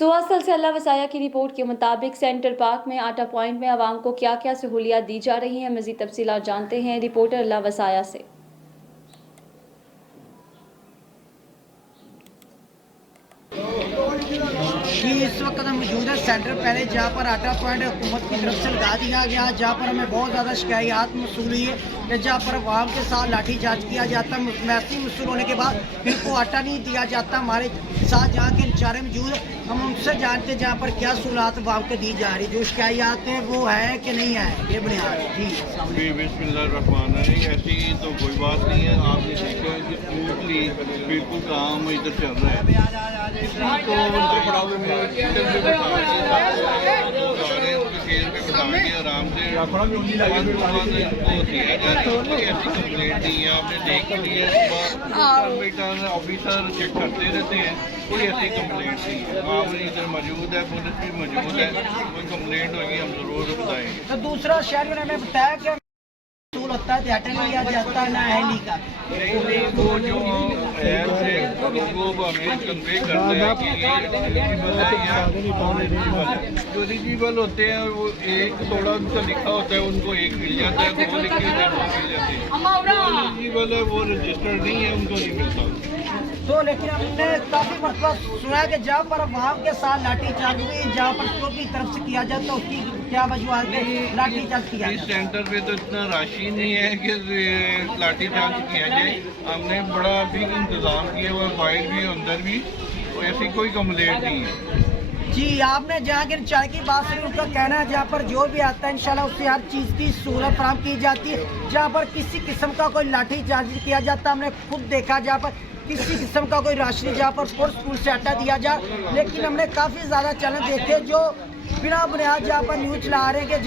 सुवास्थल से अल्लाह वसाया की रिपोर्ट के मुताबिक सेंटर पार्क में आटा पॉइंट में आवाम को क्या क्या सहूलियात दी जा रही हैं, मज़ीद तफसीलात जानते हैं रिपोर्टर अल्लाह वसाया से। इस वक्त हम मौजूद है सेंटर पहले जहाँ पर आटा पॉइंट हुकूमत की तरफ से लगा दिया गया, जहाँ पर हमें बहुत ज़्यादा शिकायत मौसूल हुई है कि जहाँ पर अवाम के साथ लाठी चार्ज किया जाता है। मैसी मौसूल होने के बाद इनको आटा नहीं दिया जाता। हमारे साथ जहाँ के इंचार्ज मौजूद है, हम उनसे जानते हैं जहाँ पर क्या सहूलत अवाम को दी जा रही, जो शिकायत हैं वो है कि नहीं है। ये बुनियाद जी बिस्मिल्लाहिर्रहमानिर्रहीम। ऐसी तो कोई बात नहीं है, आपने देखा कि स्मूथली बिल्कुल काम इधर चल रहा है। आराम से आपने देख लिया, ऑफिसर चेक करते रहते हैं, कोई ऐसी कंप्लेंट नहीं है। आप इधर मौजूद है, पुलिस भी मौजूद है, कोई कंप्लेंट होगी हम जरूर बताएंगे। तो दूसरा शहर ने हमें बताया कि होता है अटेंड किया जाता है ना अहली का, नहीं वो जो लोगों को हमें कन्वे करते हैं कि जो एलिजिबल होते हैं वो एक थोड़ा उनका लिखा होता है, उनको एक मिल जाता है, दो लिखे होते हैं, दो मिल जाते हैं। एलिजिबल है वो रजिस्टर्ड नहीं है, उनको नहीं मिलता। तो लेकिन हमने काफी मरतबा सुना है कि जहाँ पर अवाम के साथ लाठी चार्ज भी जहाँ पर उसको की तरफ से किया जाता है, उसकी क्या वजूहत है लाठी चार्ज किया इस सेंटर पे तो इतना राशि नहीं है कि लाठी चार्ज किया जाए। हमने बड़ा भी इंतजाम किया हुआ, फाइल भी अंदर भी, तो ऐसी कोई कंप्लेंट नहीं है। जी आपने जहाँ के चाय की बात सुनी, उनका कहना है जहाँ पर जो भी आता है इंशाल्लाह उससे हर चीज़ की सहूलत फराहम की जाती है। जहाँ पर किसी किस्म का कोई लाठी चार्ज किया जाता, हमने खुद देखा जहाँ पर किसी किस्म का कोई राशि जहाँ पर स्कूल से आटा दिया जाए। लेकिन हमने काफ़ी ज़्यादा चैनल देखे जो बिना बुनियाद जहाँ पर न्यूज़ चला रहे हैं कि